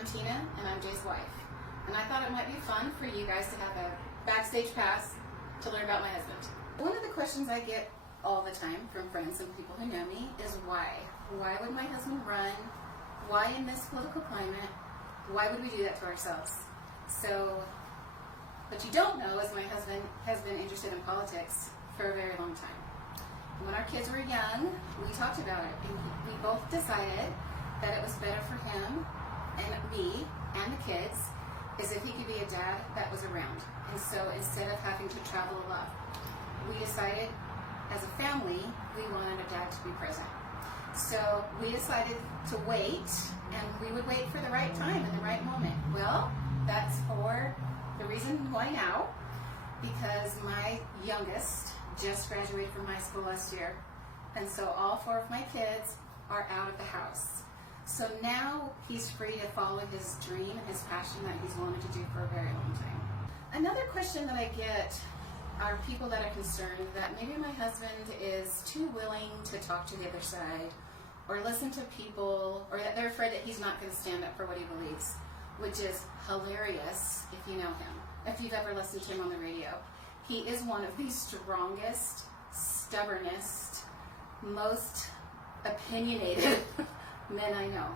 I'm Tiina, and I'm Jay's wife. And I thought it might be fun for you guys to have a backstage pass to learn about my husband. One of the questions I get all the time from friends and people who know me is why? Why would my husband run? Why in this political climate? Why would we do that to ourselves? So, what you don't know is my husband has been interested in politics for a very long time. When our kids were young, we talked about it, and we both decided that it was better for him and me and the kids is if he could be a dad that was around. And so instead of having to travel a lot, we decided as a family we wanted a dad to be present. So we decided to wait, and we would wait for the right time and the right moment. Well, that's for the reason why now, because my youngest just graduated from high school last year, and so all four of my kids are out of the house. So now he's free to follow his dream and his passion that he's wanted to do for a very long time. Another question that I get are people that are concerned that maybe my husband is too willing to talk to the other side or listen to people, or that they're afraid that he's not going to stand up for what he believes, which is hilarious if you know him, if you've ever listened to him on the radio. He is one of the strongest, stubbornest, most opinionated men I know.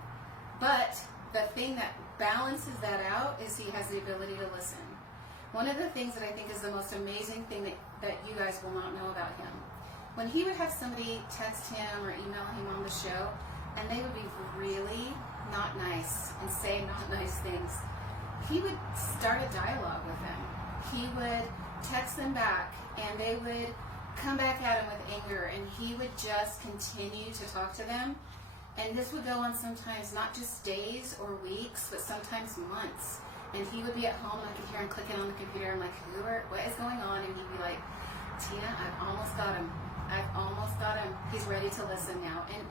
But the thing that balances that out is he has the ability to listen. One of the things that I think is the most amazing thing that you guys will not know about him, when he would have somebody text him or email him on the show, and they would be really not nice and say not nice things, he would start a dialogue with them. He would text them back, and they would come back at him with anger, and he would just continue to talk to them. And this would go on sometimes not just days or weeks, but sometimes months. And he would be at home, and I could hear him clicking on the computer. I'm like, what is going on? And he'd be like, Tiina, I've almost got him. I've almost got him. He's ready to listen now. And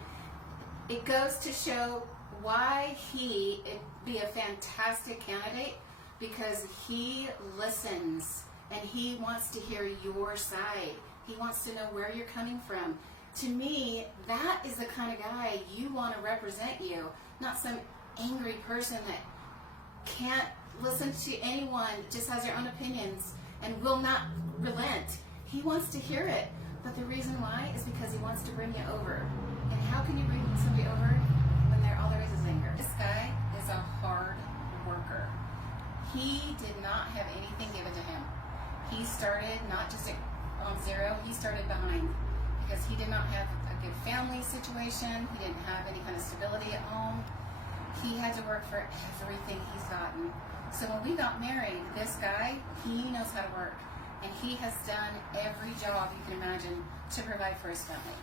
it goes to show why he'd be a fantastic candidate, because he listens and he wants to hear your side. He wants to know where you're coming from. To me, that is the kind of guy you want to represent you, not some angry person that can't listen to anyone, just has their own opinions and will not relent. He wants to hear it, but the reason why is because he wants to bring you over. And how can you bring somebody over when all there is anger? This guy is a hard worker. He did not have anything given to him. He started not just on zero, he started behind, because he did not have a good family situation. He didn't have any kind of stability at home. He had to work for everything he's gotten. So when we got married, this guy, he knows how to work. And he has done every job you can imagine to provide for his family.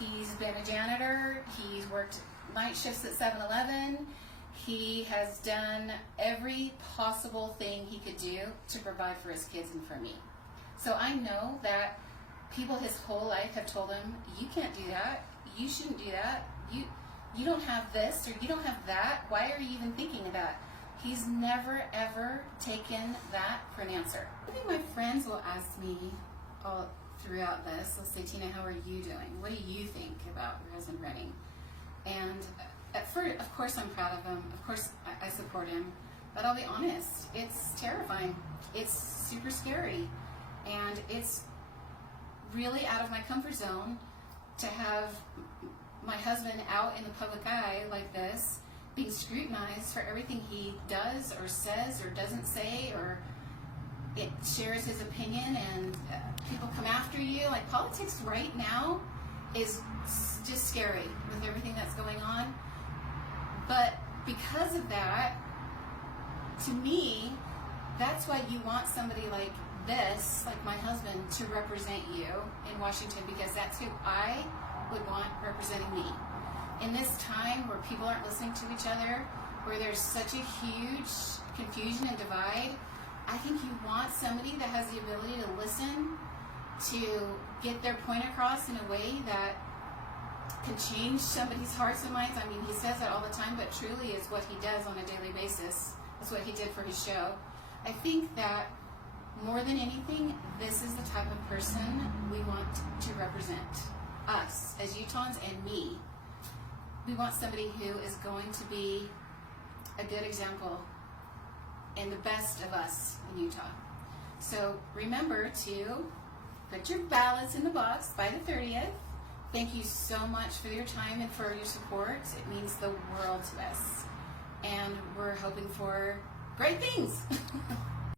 He's been a janitor. He's worked night shifts at 7-Eleven. He has done every possible thing he could do to provide for his kids and for me. So I know that people his whole life have told him, you can't do that, you shouldn't do that, you don't have this, or you don't have that, why are you even thinking of that? He's never ever taken that for an answer. I think my friends will ask me all throughout this, they'll say, Tiina, how are you doing? What do you think about your husband running? And at first, of course I'm proud of him, of course I support him, but I'll be honest, it's terrifying, it's super scary, and it's really out of my comfort zone to have my husband out in the public eye like this, being scrutinized for everything he does or says or doesn't say, or it shares his opinion, and people come after you. Like, politics right now is just scary with everything that's going on. But because of that, to me, that's why you want somebody like this, like my husband, to represent you in Washington, because that's who I would want representing me. In this time where people aren't listening to each other, where there's such a huge confusion and divide, I think you want somebody that has the ability to listen, to get their point across in a way that can change somebody's hearts and minds. I mean, he says that all the time, but truly is what he does on a daily basis. That's what he did for his show. I think that more than anything, this is the type of person we want to represent us as Utahns and me. We want somebody who is going to be a good example and the best of us in Utah. So remember to put your ballots in the box by the 30th. Thank you so much for your time and for your support. It means the world to us. And we're hoping for great things.